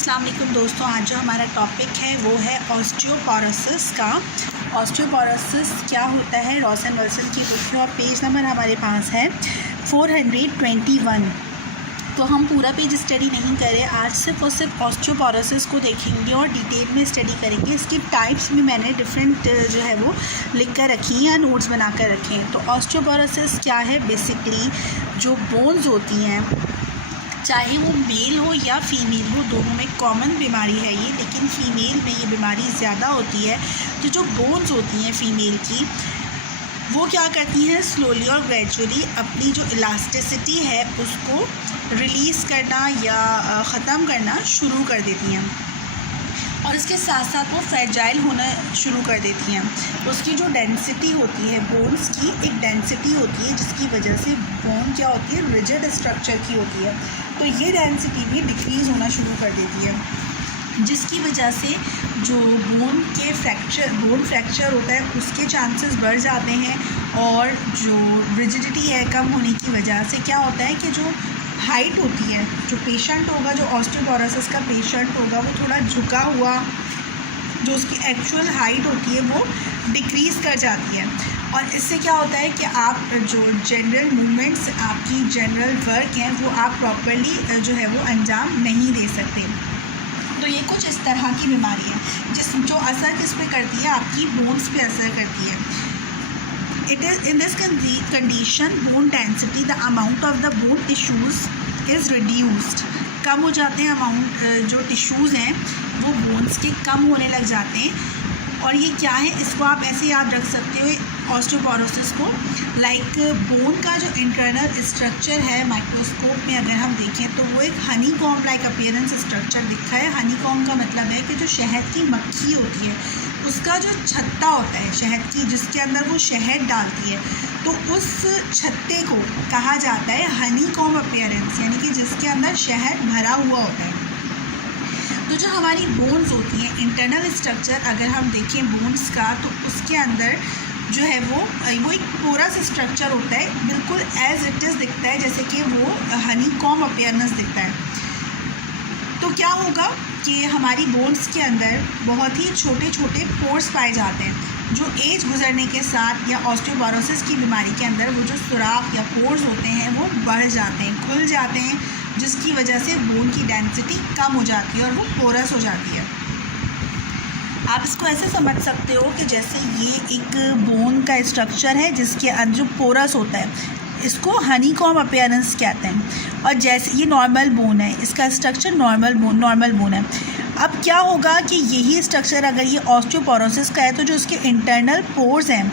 अस्सलाम वालेकुम दोस्तों, आज जो हमारा टॉपिक है वो है ऑस्टियोपोरोसिस का। ऑस्टियोपोरोसिस क्या होता है, रॉस एंड विल्सन की बुक में, और पेज नंबर हमारे पास है 421। तो हम पूरा पेज स्टडी नहीं करें, आज सिर्फ और सिर्फ ऑस्टियोपोरोसिस को देखेंगे और डिटेल में स्टडी करेंगे। इसकी टाइप्स भी मैंने डिफरेंट जो है वो लिख कर रखी हैं या नोट्स बना कर रखे हैं। तो ऑस्टियोपोरोसिस क्या है, बेसिकली जो बोन्स होती हैं, चाहे वो मेल हो या फीमेल हो, दोनों में कॉमन बीमारी है ये, लेकिन फ़ीमेल में ये बीमारी ज़्यादा होती है। तो जो बोन्स होती हैं फ़ीमेल की, वो क्या करती हैं, स्लोली और ग्रेजुअली अपनी जो इलास्टिसिटी है उसको रिलीज़ करना या ख़त्म करना शुरू कर देती हैं, और इसके साथ साथ वो फ्रेजाइल होना शुरू कर देती हैं। उसकी जो डेंसिटी होती है बोन्स की, एक डेंसिटी होती है जिसकी वजह से बोन क्या होती है, रिजिड स्ट्रक्चर की होती है, तो ये डेंसिटी भी डिक्रीज़ होना शुरू कर देती है, जिसकी वजह से जो बोन फ्रैक्चर होता है उसके चांसेस बढ़ जाते हैं। और जो रिजिडिटी है कम होने की वजह से क्या होता है कि जो हाइट होती है, जो पेशेंट होगा, जो ऑस्टियोपोरोसिस का पेशेंट होगा, वो थोड़ा झुका हुआ, जो उसकी एक्चुअल हाइट होती है वो डिक्रीज़ कर जाती है। और इससे क्या होता है कि आप जो जनरल मूवमेंट्स, आपकी जनरल वर्क हैं, वो आप प्रॉपर्ली जो है वो अंजाम नहीं दे सकते। तो ये कुछ इस तरह की बीमारी है जो असर किस पे करती है, आपकी बोन्स पे असर करती है। It is in this condition bone density, the amount of the bone tissues is reduced. कम हो जाते हैं अमाउंट, जो टिश्यूज़ हैं वो बोन्स के कम होने लग जाते हैं। और ये क्या है, इसको आप ऐसे याद रख सकते हो ऑस्टियोपोरोसिस को, लाइक बोन का जो इंटरनल स्ट्रक्चर है माइक्रोस्कोप में अगर हम देखें तो वो एक Honey comb like appearance structure दिखता है। हनी कॉम्ब का मतलब है कि जो शहद की मक्खी होती है उसका जो छत्ता होता है शहद की, जिसके अंदर वो शहद डालती है, तो उस छत्ते को कहा जाता है हनी कॉम्ब अपीयरेंस, यानी कि जिसके अंदर शहद भरा हुआ होता है। तो जो हमारी बोन्स होती हैं, इंटरनल स्ट्रक्चर अगर हम देखें बोन्स का, तो उसके अंदर जो है वो एक पोरस स्ट्रक्चर होता है, बिल्कुल एज इट इज़ दिखता है, जैसे कि वो हनी कॉम्ब अपीयरेंस दिखता है। तो क्या होगा कि हमारी बोन्स के अंदर बहुत ही छोटे छोटे पोर्स पाए जाते हैं, जो एज गुजरने के साथ या ऑस्टियोपोरोसिस की बीमारी के अंदर वो जो सुराख या पोर्स होते हैं वो बढ़ जाते हैं, खुल जाते हैं, जिसकी वजह से बोन की डेंसिटी कम हो जाती है और वो पोरस हो जाती है। आप इसको ऐसे समझ सकते हो कि जैसे ये एक बोन का स्ट्रक्चर है जिसके अंदर जो पोरस होता है, इसको हनी कॉम्ब अपीयरेंस कहते हैं। और जैसे ये नॉर्मल बोन है, इसका स्ट्रक्चर नॉर्मल बोन है। अब क्या होगा कि यही स्ट्रक्चर अगर ये ऑस्टियोपोरोसिस का है, तो जो उसके इंटरनल पोर्स हैं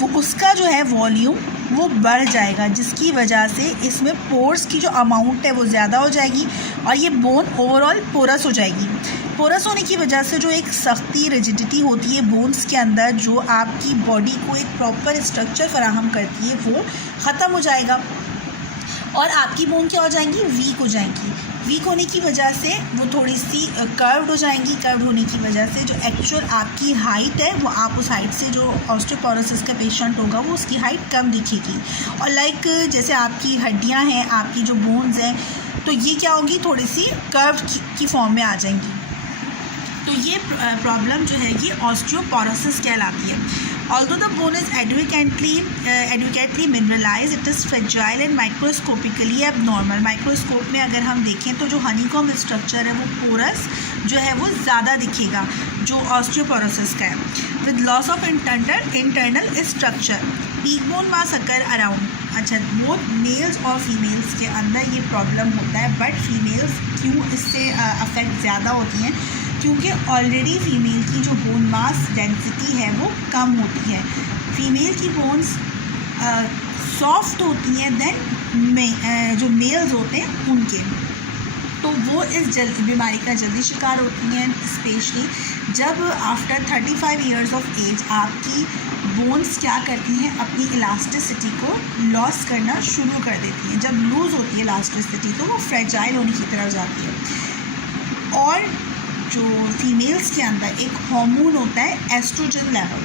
वो उसका जो है वॉल्यूम वो बढ़ जाएगा, जिसकी वजह से इसमें पोर्स की जो अमाउंट है वो ज़्यादा हो जाएगी और ये बोन ओवरऑल पोरस हो जाएगी। पोरस होने की वजह से जो एक सख्ती, रिजिडिटी होती है बोन्स के अंदर, जो आपकी बॉडी को एक प्रॉपर स्ट्रक्चर फराहम करती है, वो ख़त्म हो जाएगा और आपकी बोन क्या हो जाएंगी, वीक हो जाएंगी। वीक होने की वजह से वो थोड़ी सी कर्व्ड हो जाएंगी। कर्व्ड होने की वजह से जो एक्चुअल आपकी हाइट है वो, आप उस हाइट से, जो ऑस्टियोपोरोसिस का पेशेंट होगा वो उसकी हाइट कम दिखेगी। और लाइक जैसे आपकी हड्डियां हैं, आपकी जो बोन्स हैं, तो ये क्या होगी, थोड़ी सी कर्व की फॉर्म में आ जाएंगी। तो ये प्रॉब्लम जो है ये ऑस्टियोपोरोसिस कहलाती है। Although the bone is adequately mineralized, it is fragile and microscopically abnormal. Microscope में अगर हम देखें तो जो हनीकॉम्ब स्ट्रक्चर है वो पोरस जो है वो ज़्यादा दिखेगा जो ऑस्टियोपोरोसिस का है, with loss of internal structure, peak bone mass occur around. अच्छा, बोथ मेल्स और फीमेल्स के अंदर ये प्रॉब्लम होता है, बट फीमेल्स क्यों इससे अफेक्ट ज़्यादा होती हैं, क्योंकि ऑलरेडी फ़ीमेल की जो बोन मास डेंसिटी है वो कम होती है। फीमेल की बोन्स सॉफ्ट होती हैं देन जो मेल्स होते हैं उनके, तो वो इस बीमारी का जल्दी शिकार होती हैं, स्पेशली जब आफ्टर 35 ईयर्स ऑफ एज आपकी बोन्स क्या करती हैं, अपनी इलास्टिसिटी को लॉस करना शुरू कर देती हैं। जब लूज़ होती है इलास्टिसिटी तो वो फ्रेजाइल होने की तरफ जाती है। और जो फीमेल्स के अंदर एक हार्मोन होता है एस्ट्रोजन लेवल,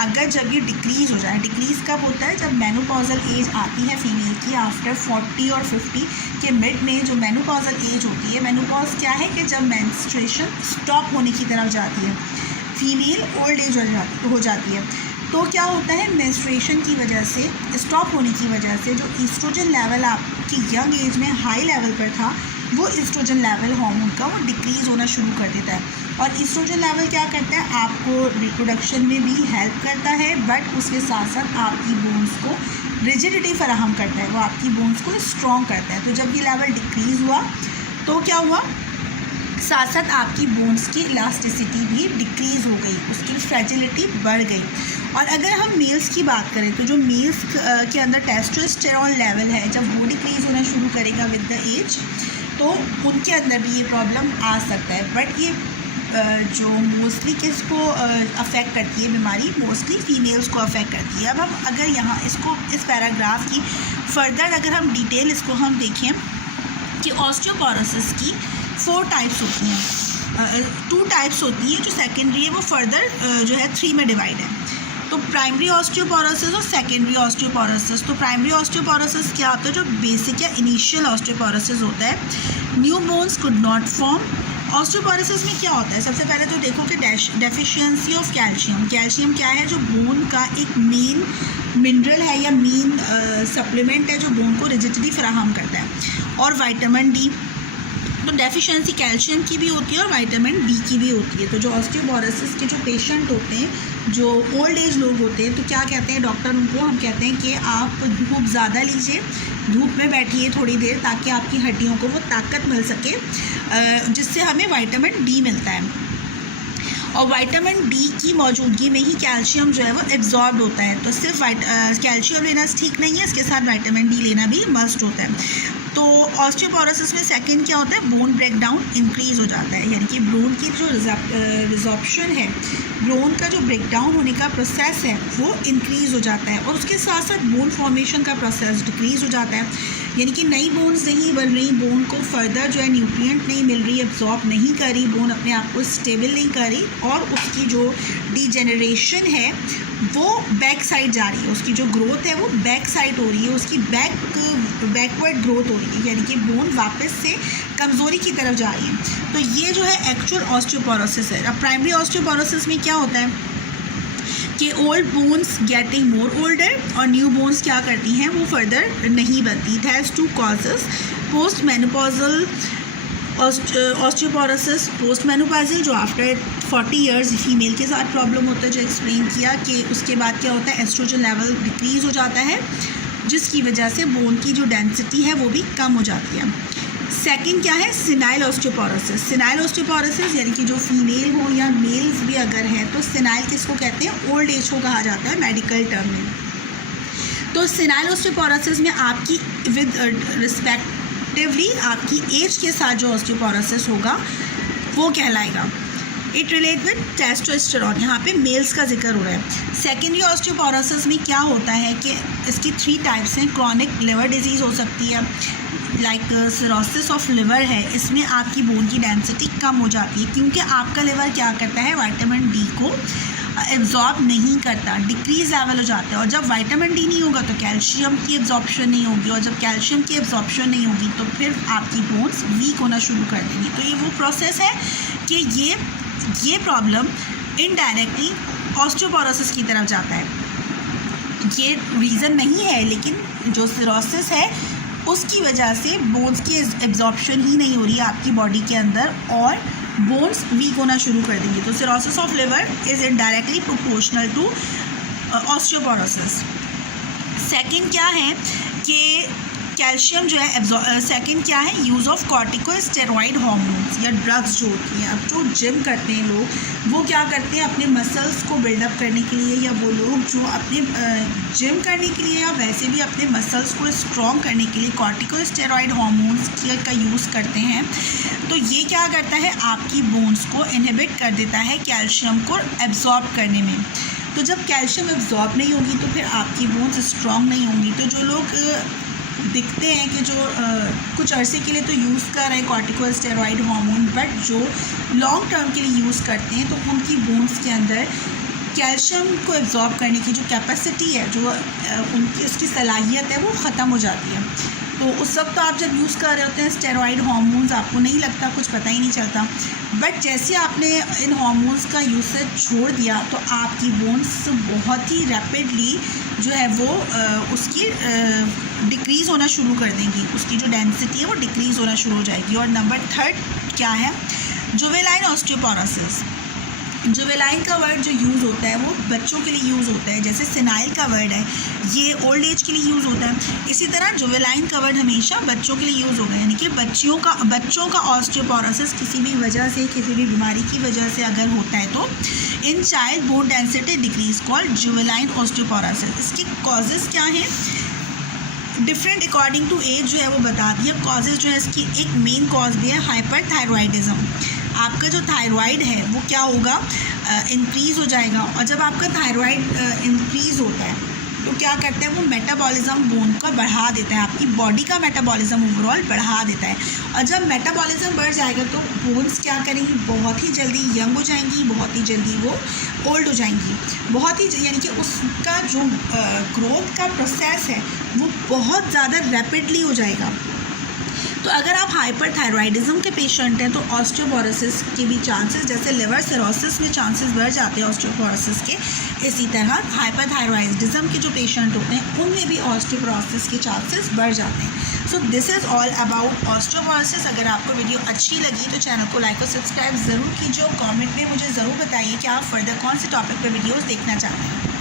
अगर जब ये डिक्रीज़ हो जाए, डिक्रीज़ कब होता है, जब मेनोपॉजल एज आती है फीमेल की आफ्टर 40 और 50 के मिड में जो मेनोपॉजल एज होती है। मेनोपॉज क्या है कि जब मेंस्ट्रुएशन स्टॉप होने की तरफ जाती है, फीमेल ओल्ड एज हो जाती है, तो क्या होता है, मेंस्ट्रुएशन की वजह से, स्टॉप होने की वजह से जो ईस्ट्रोजन लेवल आपकी यंग एज में हाई लेवल पर था, वो ईस्ट्रोजन लेवल हार्मोन का वो डिक्रीज़ होना शुरू कर देता है। और ईस्ट्रोजन लेवल क्या करता है, आपको रिप्रोडक्शन में भी हेल्प करता है, बट उसके साथ साथ आपकी बोन्स को रिजिडिटी फराहम करता है, वो आपकी बोन्स को स्ट्रॉन्ग करता है। तो जब ये लेवल डिक्रीज़ हुआ तो क्या हुआ, साथ साथ आपकी बोन्स की इलास्टिसिटी भी डिक्रीज़ हो गई, उसकी फ्रेजिलिटी बढ़ गई। और अगर हम मेल्स की बात करें तो जो मेल्स के अंदर टेस्टोस्टेरॉन लेवल है, जब वो डिक्रीज़ होना शुरू करेगा विद द एज, तो उनके अंदर भी ये प्रॉब्लम आ सकता है। बट ये जो मोस्टली किसको अफेक्ट करती है बीमारी, मोस्टली फीमेल्स को अफेक्ट करती है। अब हम अगर यहाँ इसको इस पैराग्राफ की फर्दर अगर हम डिटेल इसको हम देखें कि ऑस्टियोपोरोसिस की 4 टाइप्स होती हैं, 2 टाइप्स होती हैं, जो सेकेंडरी है वो फर्दर जो है 3 में डिवाइड है। तो प्राइमरी ऑस्टियोपोरोसिस और सेकेंडरी ऑस्टियोपोरोसिस। तो प्राइमरी ऑस्टियोपोरोसिस क्या होता है, जो बेसिक या इनिशियल ऑस्टियोपोरोसिस होता है। New bones could not form. Osteoporosis में क्या होता है, सबसे पहले तो देखो कि डेफिशिएंसी ऑफ कैल्शियम। कैल्शियम क्या है, जो बोन का एक मेन मिनरल है या मेन सप्लीमेंट है, जो बोन को रिजिडिटी फराहम करता है। और विटामिन डी, तो डेफिशिएंसी कैल्शियम की भी होती है और विटामिन डी की भी होती है। तो जो ऑस्टियोपोरोसिस के जो पेशेंट होते हैं, जो ओल्ड एज लोग होते हैं, तो क्या कहते हैं डॉक्टर उनको, हम कहते हैं कि आप धूप ज़्यादा लीजिए, धूप में बैठिए थोड़ी देर, ताकि आपकी हड्डियों को वो ताकत मिल सके, जिससे हमें विटामिन डी मिलता है। और विटामिन डी की मौजूदगी में ही कैल्शियम जो है वो एब्जॉर्ब होता है। तो सिर्फ कैल्शियम लेना ठीक नहीं है, इसके साथ विटामिन डी लेना भी मस्ट होता है। तो ऑस्टियोपोरोसिस में सेकंड क्या होता है, बोन ब्रेकडाउन इंक्रीज़ हो जाता है, यानी कि बोन की जो रिजॉर्प्शन है, बोन का जो ब्रेकडाउन होने का प्रोसेस है वो इंक्रीज़ हो जाता है। और उसके साथ साथ बोन फॉर्मेशन का प्रोसेस डिक्रीज़ हो जाता है, यानी कि नई बोन्स नहीं बन रही, बोन को फर्दर जो है न्यूट्रिएंट नहीं मिल रही, एब्जॉर्ब नहीं कर रही, बोन अपने आप को स्टेबल नहीं कर रही, और उसकी जो डिजेनरेशन है वो बैक साइड जा रही है, उसकी जो ग्रोथ है वो बैक साइड हो रही है, उसकी बैकवर्ड ग्रोथ हो रही है, यानी कि बोन वापस से कमज़ोरी की तरफ जा रही है। तो ये जो है एक्चुअल ऑस्टियोपोरोसिस है। अब प्राइमरी ऑस्टियोपोरोसिस में क्या होता है कि old bones getting more older, और न्यू बोन्स क्या करती हैं, वो फर्दर नहीं बनती। It has 2 causes, post menopausal osteoporosis, post menopausal जो आफ्टर 40 ईयर्स फीमेल के साथ प्रॉब्लम होता है, जो एक्सप्लेन किया कि उसके बाद क्या होता है, एस्ट्रोजन लेवल डिक्रीज़ हो जाता है, जिसकी वजह से बोन की जो डेंसिटी है वो भी कम हो जाती है। सेकंड क्या है, सिनाइल ऑस्टियोपोरोसिस। सिनाइल ऑस्टियोपोरोसिस यानी कि जो फीमेल हो या मेल्स भी अगर है, तो सिनाइल किसको कहते हैं, ओल्ड एज को कहा जाता है मेडिकल टर्म में। तो सिनाइल ऑस्टियोपोरोसिस में आपकी विद रिस्पेक्टिवली आपकी एज के साथ जो ऑस्टियोपोरोसिस होगा वो कहलाएगा। इट रिलेट विद टेस्टोस्टेरोन, यहाँ पे मेल्स का जिक्र हो रहा है। सेकेंडरी ऑस्टियोपोरोसिस में क्या होता है कि इसकी 3 टाइप्स हैं। क्रॉनिक लिवर डिजीज़ हो सकती है, लाइक सिरोसिस ऑफ लिवर है, इसमें आपकी बोन की डेंसिटी कम हो जाती है, क्योंकि आपका लिवर क्या करता है, विटामिन डी को एब्जॉर्ब नहीं करता, डिक्रीज लेवल हो जाता है। और जब विटामिन डी नहीं होगा तो कैल्शियम की एब्जॉर्प्शन नहीं होगी, और जब कैल्शियम की एब्जॉर्प्शन नहीं होगी तो फिर आपकी बोन्स वीक होना शुरू कर देंगी। तो ये वो प्रोसेस है कि ये प्रॉब्लम इनडायरेक्टली ऑस्टियोपोरोसिस की तरफ जाता है। ये रीज़न नहीं है, लेकिन जो सिरोसिस है उसकी वजह से बोन्स की एब्जॉर्प्शन ही नहीं हो रही है आपकी बॉडी के अंदर, और बोन्स वीक होना शुरू कर देंगे। तो cirrhosis of liver is indirectly proportional to osteoporosis. Second क्या है कि कैल्शियम जो है सेकंड क्या है, यूज़ ऑफ कॉर्टिकोस्टेरॉइड हार्मोन्स या ड्रग्स जो होती हैं। अब जो जिम करते हैं लोग, वो क्या करते हैं अपने मसल्स को बिल्डअप करने के लिए, या वो लोग जो अपने जिम करने के लिए या वैसे भी अपने मसल्स को स्ट्रॉन्ग करने के लिए कॉर्टिकोस्टेरॉइड हार्मोन्स का यूज़ करते हैं। तो ये क्या करता है, आपकी बोन्स को इनहिबिट कर देता है कैल्शियम को एब्जॉर्ब करने में। तो जब कैल्शियम एब्जॉर्ब नहीं होगी तो फिर आपकी बोन्स स्ट्रॉन्ग नहीं होंगी। तो जो लोग दिखते हैं कि जो कुछ अरसे के लिए तो यूज़ कर रहे हैं कॉर्टिकोस्टेरॉइड हार्मोन, बट जो लॉन्ग टर्म के लिए यूज़ करते हैं तो उनकी बोन्स के अंदर कैल्शियम को एब्जॉर्ब करने की जो कैपेसिटी है, जो उनकी उसकी सलाहियत है, वो ख़त्म हो जाती है। तो उस वक्त तो आप जब यूज़ कर रहे होते हैं स्टेरॉइड हार्मोन्स, आपको नहीं लगता, कुछ पता ही नहीं चलता। बट जैसे आपने इन हार्मोन्स का यूसेज छोड़ दिया तो आपकी बोन्स बहुत ही रैपिडली जो है वो उसकी डिक्रीज़ होना शुरू कर देंगी, उसकी जो डेंसिटी है वो डिक्रीज़ होना शुरू हो जाएगी। और नंबर 3 क्या है? Juvenile osteoporosis. जुवेनाइल का वर्ड जो यूज़ होता है वो बच्चों के लिए यूज़ होता है, जैसे सेनाइल का वर्ड है ये ओल्ड एज के लिए यूज़ होता है। इसी तरह जुवेनाइल का वर्ड हमेशा बच्चों के लिए यूज़ होगा, यानी कि बच्चों का ऑस्टियोपोरोसिस किसी भी वजह से, किसी भी बीमारी की वजह से अगर होता है तो in child bone density decrease called juvenile osteoporosis. इसके कॉजेज़ क्या हैं? डिफरेंट अकॉर्डिंग टू एज जो है वो बता दिया। कॉजेज़ जो है इसकी एक मेन कॉज भी है हाइपरथायरॉयडिज्म। आपका जो थायराइड है वो क्या होगा? इंक्रीज़ हो जाएगा। और जब आपका थायराइड इंक्रीज़ होता है तो क्या करता है वो मेटाबॉलिज्म बोन का बढ़ा देता है, आपकी बॉडी का मेटाबॉलिज्म ओवरऑल बढ़ा देता है। और जब मेटाबॉलिज्म बढ़ जाएगा तो बोन्स क्या करेंगी? बहुत ही जल्दी यंग हो जाएंगी, बहुत ही जल्दी वो ओल्ड हो जाएंगी, बहुत ही यानी कि उसका जो ग्रोथ का प्रोसेस है वो बहुत ज़्यादा रैपिडली हो जाएगा। तो अगर आप हाइपरथायरॉयडिज्म के पेशेंट हैं तो ऑस्टियोपोरोसिस के भी चांसेस, जैसे लिवर सिरोसिस में चांसेस बढ़ जाते हैं ऑस्टियोपोरोसिस के, इसी तरह हाइपरथायरॉयडिज्म के जो पेशेंट होते हैं उनमें भी ऑस्टियोपोरोसिस के चांसेस बढ़ जाते हैं। So this is all about osteoporosis. अगर आपको वीडियो अच्छी लगी तो चैनल को लाइक और सब्सक्राइब ज़रूर कीजिए और कॉमेंट में मुझे ज़रूर बताइए कि आप फर्दर कौन से टॉपिक पर वीडियोज़ देखना चाहते हैं।